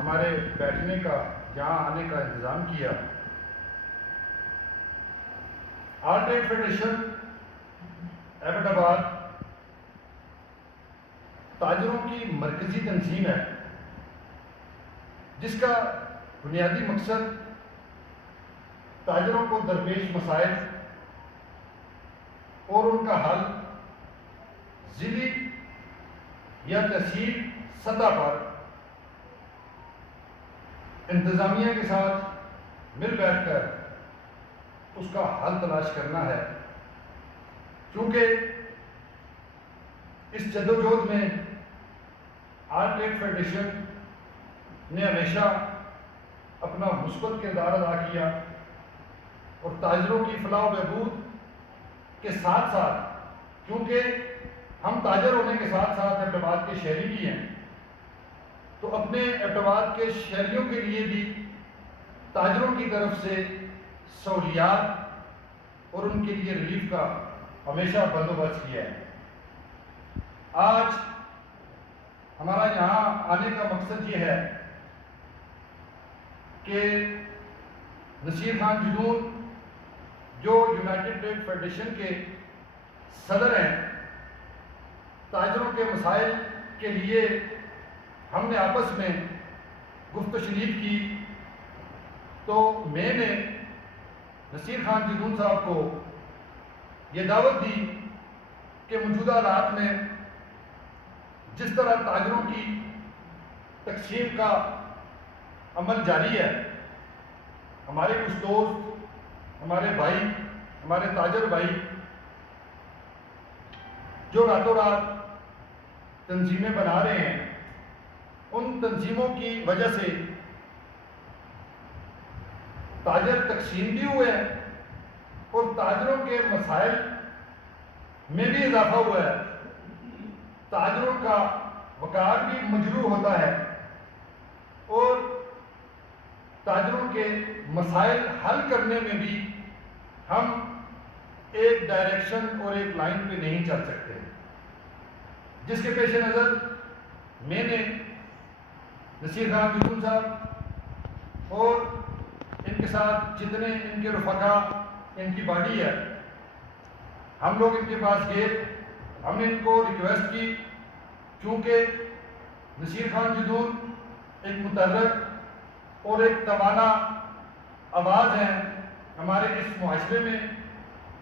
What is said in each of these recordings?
ہمارے بیٹھنے کا یہاں آنے کا انتظام کیا۔ آل ٹریڈ فیڈریشن ایبٹ آباد تاجروں کی مرکزی تنظیم ہے جس کا بنیادی مقصد تاجروں کو درپیش مسائل اور ان کا حل ضلعی یا تحصیل سطح پر انتظامیہ کے ساتھ مل بیٹھ کر اس کا حل تلاش کرنا ہے۔ چونکہ اس جدوجہد میں آل ٹریڈ فیڈریشن نے ہمیشہ اپنا مثبت کردار ادا کیا اور تاجروں کی فلاح و بہبود کے ساتھ ساتھ، کیونکہ ہم تاجر ہونے کے ساتھ ساتھ ایبٹ آباد کے شہری بھی ہیں، تو اپنے ایبٹ آباد کے شہریوں کے لیے بھی تاجروں کی طرف سے سہولیات اور ان کے لیے ریلیف کا ہمیشہ بندوبست کیا ہے۔ آج ہمارا یہاں آنے کا مقصد یہ ہے کہ نصیر خان جدون جو یونائٹڈ ٹریڈ فیڈریشن کے صدر ہیں، تاجروں کے مسائل کے لیے ہم نے آپس میں گفت و شنید کی، تو میں نے نصیر خان جدون صاحب کو یہ دعوت دی کہ موجودہ حالات میں جس طرح تاجروں کی تقسیم کا عمل جاری ہے، ہمارے کچھ دوست، ہمارے بھائی، ہمارے تاجر بھائی جو راتوں رات تنظیمیں بنا رہے ہیں، ان تنظیموں کی وجہ سے تاجر تقسیم بھی ہوئے ہیں اور تاجروں کے مسائل میں بھی اضافہ ہوا ہے۔ تاجروں کا وقار بھی مجروح ہوتا ہے اور تاجروں کے مسائل حل کرنے میں بھی ہم ایک ڈائریکشن اور ایک لائن پہ نہیں چل سکتے، جس کے پیش نظر میں نے نصیر خان جدون صاحب اور ان کے ساتھ جتنے ان کے رفقا، ان کی باڈی ہے، ہم لوگ ان کے پاس گئے، ہم نے ان کو ریکویسٹ کی، چونکہ نصیر خان جدون ایک متحرک اور ایک توانا آواز ہیں ہمارے اس معاشرے میں،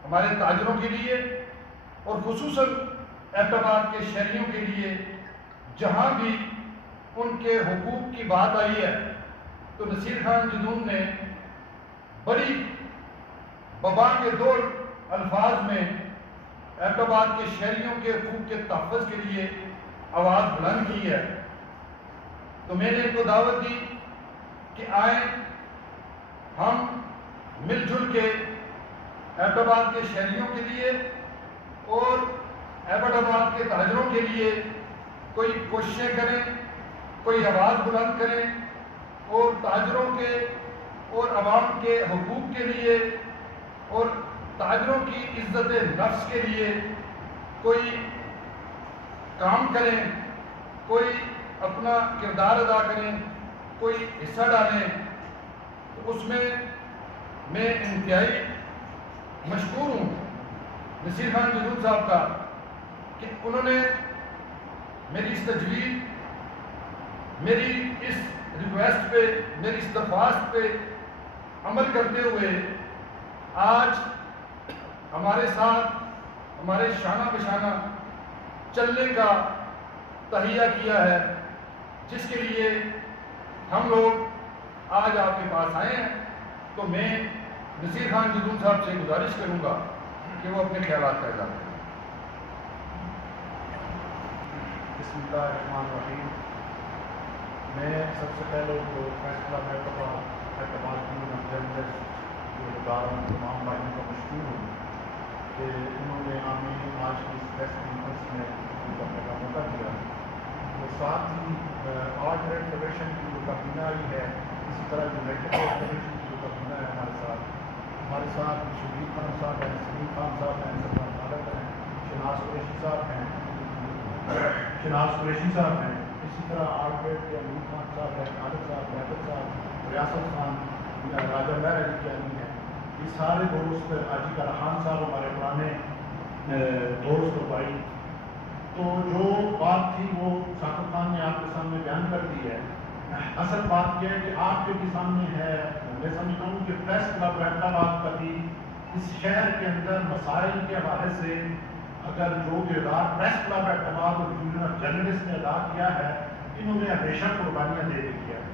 ہمارے تاجروں کے لیے اور خصوصاً ایبٹ آباد کے شہریوں کے لیے، جہاں بھی ان کے حقوق کی بات آئی ہے تو نصیر خان جدون نے بڑی وبا کے دور الفاظ میں ایبٹ آباد کے شہریوں کے حقوق کے تحفظ کے لیے آواز بلند کی ہے۔ تو میں نے ان کو دعوت دی کہ آئیں ہم مل جل کے ایبٹ آباد کے شہریوں کے لیے اور ایبٹ آباد کے تاجروں کے لیے کوئی کوششیں کریں، کوئی آواز بلند کریں اور تاجروں کے اور عوام کے حقوق کے لیے اور تاجروں کی عزت نفس کے لیے کوئی کام کریں، کوئی اپنا کردار ادا کریں، کوئی حصہ ڈالیں۔ تو اس میں انتہائی مشکور ہوں نصیر خان جدون صاحب کا کہ انہوں نے میری اس تجویز، میری اس ریکویسٹ پہ، میری اس درخواست پہ عمل کرتے ہوئے آج ہمارے ساتھ ہمارے شانہ بشانہ چلنے کا تہیہ کیا ہے، جس کے لیے ہم لوگ آج آپ کے پاس آئے ہیں۔ تو میں نصیر خان جدون صاحب سے گزارش کروں گا کہ وہ اپنے خیالات کا اظہار کریں۔ بسم اللہ الرحمن الرحیم۔ میں سب سے پہلے تو فیصلہ اعتبار جو اداروں تمام بھائیوں کا مشکور ہوں کہ انہوں نے ہمیں آج کی اس پریس کانفرنس میں کرنے کا موقع دیا، اور ساتھ ہی آل ٹریڈ فیڈریشن کی جو کابینہ ہے، اسی طرح یونائٹڈ ٹریڈ فیڈریشن کی جو کابینہ ہے ہمارے ساتھ شبیر خان صاحب ہیں، سلیم خان صاحب ہیں، سلمان خالد ہیں، شناز قریشی صاحب ہیں، اسی طرح آرگریٹ کے امین خان صاحب ہیں، خالد صاحب، لیاقت صاحب، ریاست خان، راجہ مہر علی چانی ہیں، یہ سارے دوست، حاجی کراخان صاحب ہمارے پرانے دوست و بھائی. تو جو بات تھی وہ ثاقب خان نے آپ کے سامنے بیان کر دی ہے. اصل بات یہ ہے کہ آپ کے بھی سامنے ہے. میں سمجھتا ہوں کہ پریس کلب حیدرآباد کا بھی اس شہر کے اندر مسائل کے حوالے سے اگر جو کردار پریس کلب حیدرآباد اور یونین آف جرنلسٹ نے ادا کیا ہے، انہوں نے ہمیشہ قربانیاں دے دی کیا ہے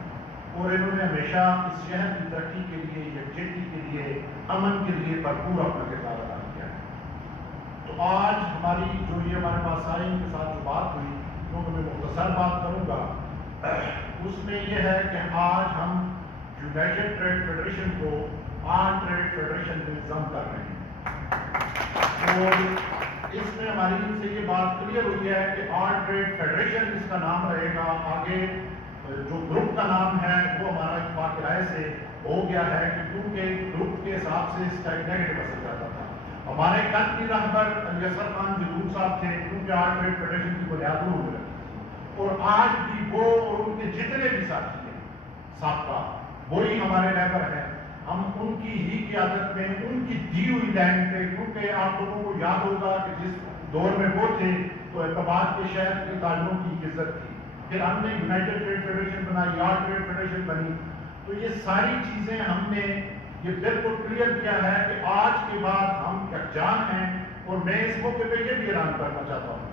اور انہوں نے ہمیشہ اس شہر کی ترقی کے لیے، یکجہتی کے لیے، امن کے لیے بھرپور اپنا کردار ادا کیا ہے. تو آج ہماری جو یہ ہمارے پاس آئے ان کے ساتھ جو بات ہوئی، تو میں مختصر بات کروں گا. اس میں یہ ہے کہ آج ہم یونائٹڈ ٹریڈ فیڈریشن کو آرٹ ٹریڈ فیڈریشن میں ضم کر رہے ہیں اور اس میں ہماری ان سے یہ بات کلیئر ہوئی ہے کہ آرٹ ٹریڈ فیڈریشن اس کا نام رہے گا. آگے جو گروپ کا نام ہے وہ ہمارا اتفاق رائے سے ہو گیا ہے کہ کیونکہ گروپ کے حساب سے اس کا ایک نیگیٹو اثر جاتا تھا. ہمارے قلبی رہبر علی اصغر خان جلول صاحب تھے کیونکہ آرٹ ٹریڈ فیڈریشن کی بنیاد انہوں نے رکھی تھی اور آج بھی وہ اور ان کے جتنے بھی ساتھی ہیں سابقہ وہی ہمارے رہبر ہیں. ہم ان کی ہی قیادت میں ان کی دی ہوئی لینڈ پہ، کیونکہ آپ لوگوں کو یاد ہوگا کہ جس دور میں وہ تھے تو حیدرآباد کے شہر کے تاجروں کی عزت تھی. پھر ہم نے یونائٹڈ ٹریڈ فیڈریشن بنائی، آرٹ ٹریڈ فیڈریشن بنی. تو یہ ساری چیزیں ہم نے یہ بالکل کلیئر کیا ہے کہ آج کے بعد ہم یکجان ہیں. اور میں اس موقع پہ یہ بھی اعلان کرنا چاہتا ہوں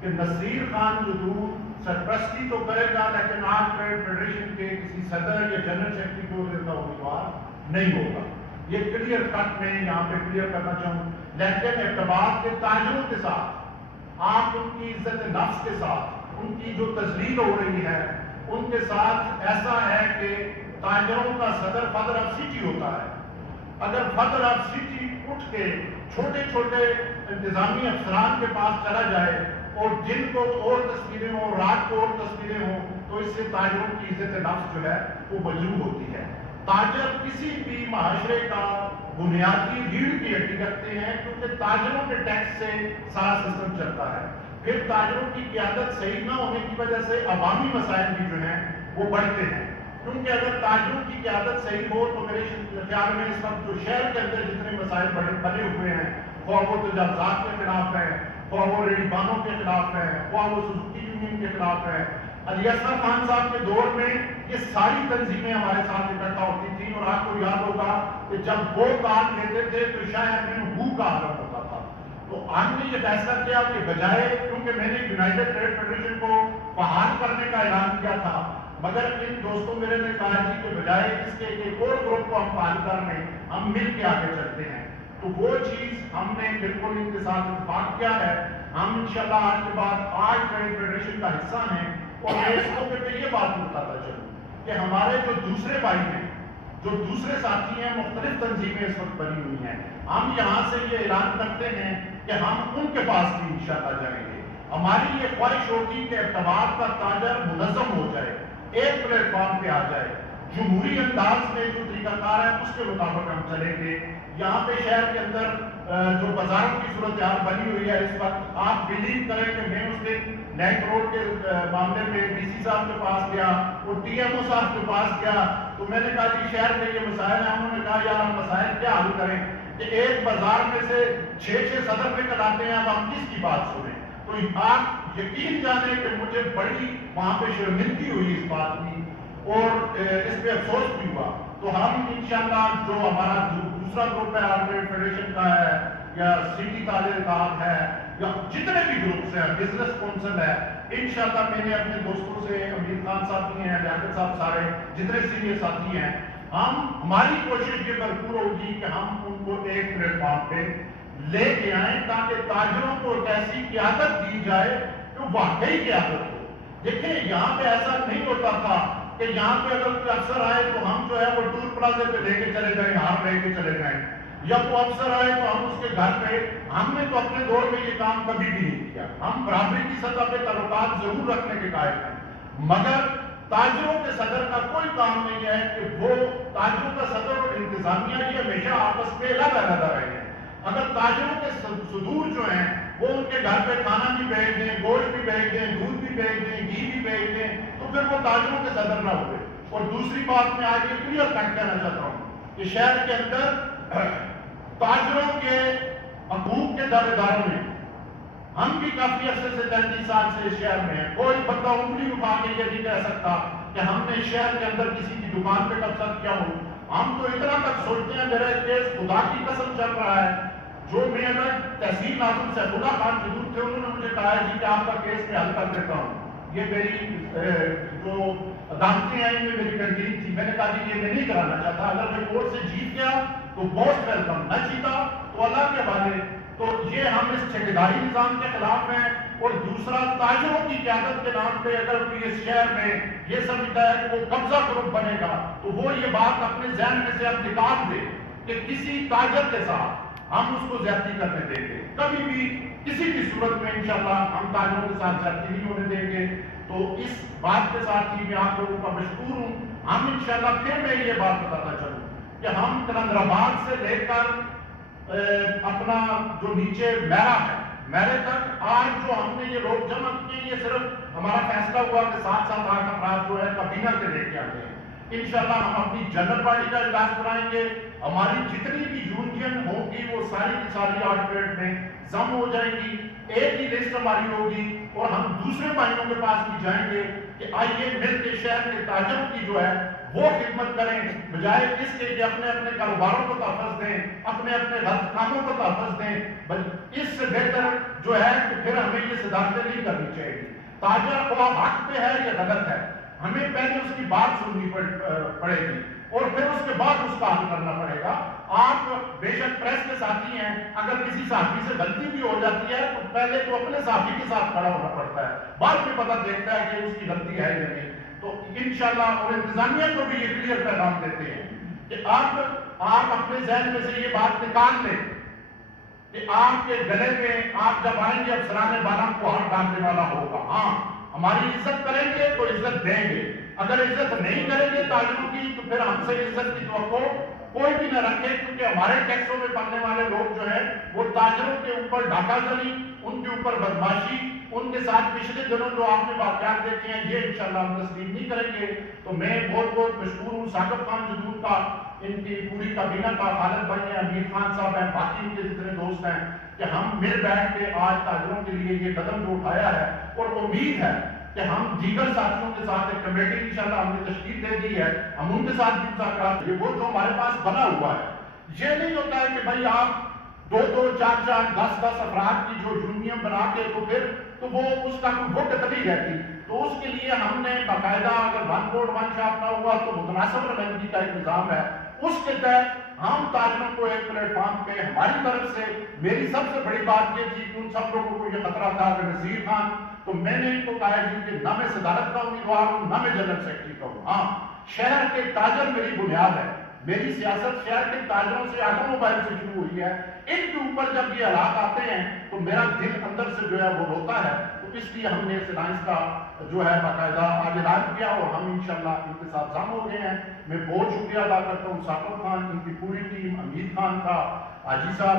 کہ نصیر خان جدول سرپرستی تو کرے گا لیکن آرٹ ٹریڈ فیڈریشن کے کسی صدر یا جنرل سیکرٹری کو کا امیدوار نہیں ہوگا. یہ کلیئر کٹ میں یہاں پہ کلیئر کرنا چاہوں. لیکن حیدرآباد کے تاجروں کے ساتھ آپ ان کی عزت نفس کے ساتھ ان کی جو تذلیل ہو رہی ہے ان کے ساتھ ایسا ہے کہ تاجروں کا صدر فادر آف سٹی ہوتا ہے. اگر فادر آف سٹی اٹھ کے چھوٹے چھوٹے انتظامی افسران کے پاس چلا جائے اور جن کو اور تصویریں ہوں، رات کو اور تصویریں ہوں، تو اس سے تاجروں کی عزت نفس جو ہے وہ مجروح ہوتی ہے. تاجر کسی بھی معاشرے کا بنیادی ریڑھ کی ہڈی رکھتے ہیں کیونکہ تاجروں کے ٹیکس سے سارا سسٹم چلتا ہے. پھر تاجروں کی قیادت صحیح نہ ہونے کی وجہ سے عوامی مسائل بھی جو ہیں وہ بڑھتے ہیں. کیونکہ اگر تاجروں کی قیادت صحیح ہو تو میرے خیال میں اس وقت جو شہر کے اندر جتنے مسائل بنے ہوئے ہیں، خواہ وہ تجاوزات کے خلاف ہیں، خواہ وہ ریڑھی بانوں کے خلاف ہیں، خواہ وہ سزوکی یونین کے خلاف ہیں. علی اصغر خان صاحب کے دور میں یہ ساری تنظیمیں ہمارے ساتھ اکٹھا ہوتی تھیں اور آپ کو یاد ہوگا کہ جب وہ کام لیتے تھے تو شہر میں ہو کا عالم ہوتا تھا. تو ہم نے یہ فیصلہ کیا کہ بجائے، کیونکہ میں نے یونائٹڈ ٹریڈ فیڈریشن کو بحال کرنے کا اعلان کیا تھا، مگر ان دوستوں میرے نے کہا جی کہ بجائے اس کے ایک اور گروپ کو ہم فعال کر لیں، ہم مل کے آگے چلتے ہیں. تو وہ چیز ہم نے بالکل ان کے ساتھ اتفاق کیا ہے. ہم انشاءاللہ آج کے بعد آرٹ ٹریڈ فیڈریشن کا حصہ ہیں. اور میں اس موقع پہ یہ بات بتاتا چلوں کہ ہمارے جو دوسرے بھائی ہیں، جو دوسرے ساتھی ہیں، مختلف تنظیمیں اس وقت بنی ہوئی ہیں، ہم یہاں سے یہ اعلان کرتے ہیں کہ ہم ان کے پاس بھی انشاءاللہ جائیں گے. ہماری یہ خواہش ہوگی کہ اعتبار کا تاجر منظم ہو جائے، ایک پلیٹ فارم پہ آ جائے، جمہوری انداز میں جو طریقہ کار ہے اس کے مطابق ہم چلیں گے. یہاں پہ شہر کے اندر جو بازاروں کی صورتحال بنی ہوئی ہے اس وقت، آپ بلیو کریں کہ میں اس دن نیک روڈ کے معاملے میں ڈی سی صاحب کے پاس گیا اور ٹی ایم او صاحب کے پاس گیا تو میں نے کہا جی شہر میں یہ مسائل ہیں. انہوں نے کہا یار ہم مسائل کیا حل کریں کہ ایک بازار میں سے 6 صدر نکل آتے ہیں، اب ہم کس کی بات سنیں. تو آپ یقین جانیں کہ مجھے بڑی وہاں پہ شرمندگی ہوئی اس بات کی اور اس پہ افسوس بھی ہوا. تو ہم انشاءاللہ جو ہمارا دوسرا گروپ ہے آرٹ ٹریڈ فیڈریشن کا ہے یا سٹی تاجر اتحاد ہے یا جتنے بھی گروپس ہیں، بزنس کونسل ہے، انشاءاللہ میں نے اپنے دوستوں سے، امیر خان صاحب بھی ہیں، لیاقت صاحب، سارے جتنے سینئر ساتھی ہیں، ہماری کوشش یہ بھرپور ہوگی کہ ہم ان کو ایک پلیٹ فارم پہ لے کے آئیں تاکہ تاجروں کو ایک ایسی قیادت دی جائے جو واقعی قیادت ہو. دیکھیں یہاں پہ ایسا نہیں ہوتا تھا کہ یہاں پہ اگر کوئی افسر آئے تو ہم جو ہے وہ ٹور پلازے پہ لے کے چلے جائیں، ہار لے کے چلے جائیں، یا وہ افسر آئے تو ہم اس کے گھر پہ. ہم نے تو اپنے دور میں یہ کام کبھی بھی نہیں کیا. ہم برابری کی سطح پہ تعلقات ضرور رکھنے کے قائل ہیں، مگر تاجروں کے صدر کا کوئی کام نہیں ہے کہ وہ تاجروں کا صدر اور انتظامیہ یہ ہمیشہ آپس میں الگ علیحدہ رہے ہیں. اگر تاجروں کے صدور جو ہیں وہ ان کے گھر پہ کھانا بھی بھیج دیں، گوشت بھی بھیج دیں، دودھ بھی بھیج دیں، گھی بھی بھیج دیں، تو پھر وہ تاجروں کے صدر نہ ہوئے۔ اور دوسری بات میں آج یہ کلیئر کٹ کہنا چاہتا ہوں کہ شہر کے اندر تاجروں کے حقوق کے دعوے داروں میں ہم بھی کافی عرصے سے 33 سال سے اس شہر میں ہیں، کوئی بندہ انگلی اٹھا کے یہ نہیں کہہ سکتا کہ ہم نے شہر کے اندر کسی کی دکان پہ قبضہ کیا ہو۔ ہم تو اتنا تک سوچتے ہیں، میرا ایک کیس خدا کی قسم چل رہا ہے، جو میرا تحصیل ناظم سیف اللہ خان جدود تھے، انہوں نے مجھے کہا ہے جی کہ آپ کا کیس میں حل کر دیتا ہوں۔ یہ میری جو عدالتیں ہیں، یہ میری کنٹین تھی، میں نے کہا جی یہ میں نہیں کرانا چاہتا، اگر میں کورٹ سے جیت گیا تو موسٹ ویلکم، نہ جیتا تو اللہ کے حوالے۔ تو یہ ہم اس ٹھیکیداری نظام کے خلاف ہیں۔ اور دوسرا، تاجروں کی قیادت کے نام پہ اگر کوئی اس شہر میں یہ سمجھتا ہے کہ وہ قبضہ گروپ بنے گا، تو وہ یہ بات اپنے ذہن میں سے اب نکال دے کہ کسی تاجر کے ساتھ ہم اس کو زیادتی کرنے دیں گے، کبھی بھی کسی بھی صورت میں انشاءاللہ ہم تاجروں کے ساتھ زیادتی نہیں ہونے دیں گے۔ تو اس بات کے ساتھ ہی میں آپ لوگوں کا مشکور ہوں۔ ہم انشاءاللہ پھر میں یہ بات بتاتا چلوں کہ ہم کلندرآباد سے لے کر اپنا جو نیچے میرا ہے، میرے تک آج جو ہم نے یہ لوگ جمع کیے، یہ صرف ہمارا فیصلہ ہوا کہ 7-8 افراد جو ہے کابینہ کے لے کے آتے ہیں۔ انشاءاللہ ہم اپنی جنرل باڈی کا اجلاس بنائیں گے، ہماری جتنی بھی یونین ہوگی وہ ساری کی ساری 8 منٹ میں ضم ہو جائیں گی، ایک ہی لسٹ ہماری ہوگی، اور ہم دوسرے بھائیوں کے پاس بھی جائیں گے کہ آئیے مل کے شہر کے تاجروں کی جو ہے وہ خدمت کریں، بجائے اس کے کہ اپنے اپنے کاروباروں کو تحفظ دیں، اپنے اپنے غلط کاموں کو تحفظ دیں۔ اس سے بہتر جو ہے کہ پھر ہمیں یہ صدارتیں نہیں کرنی چاہیے۔ تاجر خواہ حق پہ ہے یا غلط ہے، ہمیں پہلے اس کی بات سننی پڑے گی اور پھر اس کے بعد اس کا حل کرنا پڑے گا۔ آپ بے شک پریس کے ساتھی ہیں، اگر کسی صحافی سے غلطی بھی ہو جاتی ہے تو پہلے تو اپنے صحافی کے ساتھ کھڑا ہونا پڑتا ہے، بعد میں پتہ دیکھتا ہے کہ اس کی غلطی ہے یا نہیں۔ تو انشاءاللہ اور انتظامیہ کو بھی یہ کلیئر پیغام دیتے ہیں کہ آپ اپنے ذہن میں سے یہ بات نکال لیں کہ آپ کے گلے میں آپ جب آئیں گے افسران بالا کو ہاتھ ڈالنے والا ہوگا۔ ہاں، ہماری عزت کریں گے تو عزت دیں گے، اگر عزت نہیں کریں گے تاجروں کی تو پھر ہم سے عزت کی توقع کوئی بھی نہ رکھے، کیونکہ ہمارے ٹیکسوں میں پڑنے والے لوگ جو ہیں وہ تاجروں کے اوپر ڈھاکہ زنی، ان کے اوپر بدماشی، ان کے ساتھ پچھلے دنوں جو آپ نے واقعات دیکھے ہیں، یہ انشاءاللہ ہم تسلیم نہیں کریں گے۔ تو میں بہت بہت مشکور ہوں ثاقب خان جدود کا، ان کی پوری کابینہ کا، خالد بھائی ہیں، امیر خان صاحب ہیں، باقی ان کے جتنے دوست ہیں، کہ ہم مل بیٹھ کے آج تاجروں کے لیے یہ قدم جو اٹھایا ہے، اور امید ہے کہ ہم دیگر ساتھیوں کے ساتھ ایک کمیٹی انشاءاللہ ہم نے تشکیل دے دی ہے، ہم ان کے ساتھ بھی مذاکرات، یہ وہ جو ہمارے پاس بنا ہوا ہے۔ یہ نہیں ہوتا ہے کہ بھائی آپ 2-2, 4-4, 10-10 افراد کی جو یونین بنا کے تو وہ اس کا کوئی وقت نہیں رہتی۔ تو اس کے لیے ہم نے باقاعدہ، اگر 1 بورڈ 1 شاپ نہ ہوا تو متناسب رمائندگی کا ایک نظام ہے، اس کے تحت ہم تاجروں کو ایک پلیٹ فارم پہ ہماری طرف سے، میری سب سے بڑی بات یہ تھی کہ ان سب لوگوں کو یہ خطرہ تھا کہ نذیر خان، تو میں نے ان کو کہا جی کہ نہ میں صدارت کا امیدوار ہوں، نہ میں جنرل سیکرٹری کا ہوں۔ ہاں، شہر کے تاجر میری بنیاد ہے، میری سیاست شہر کے تاجروں سے، آٹو موبائل سے شروع ہوئی ہے۔ ان کے اوپر جب یہ حالات آتے ہیں تو میرا دل اندر سے جو ہے وہ روتا ہے۔ تو اس لیے ہم نے اس الائنس کا جو ہے باقاعدہ آج اعلان کیا، اور ہم انشاءاللہ ان کے ساتھ ضم ہو گئے ہیں۔ میں بہت شکریہ ادا کرتا ہوں ثاقب خان، ان کی پوری ٹیم، امید خان کا، حاجی صاحب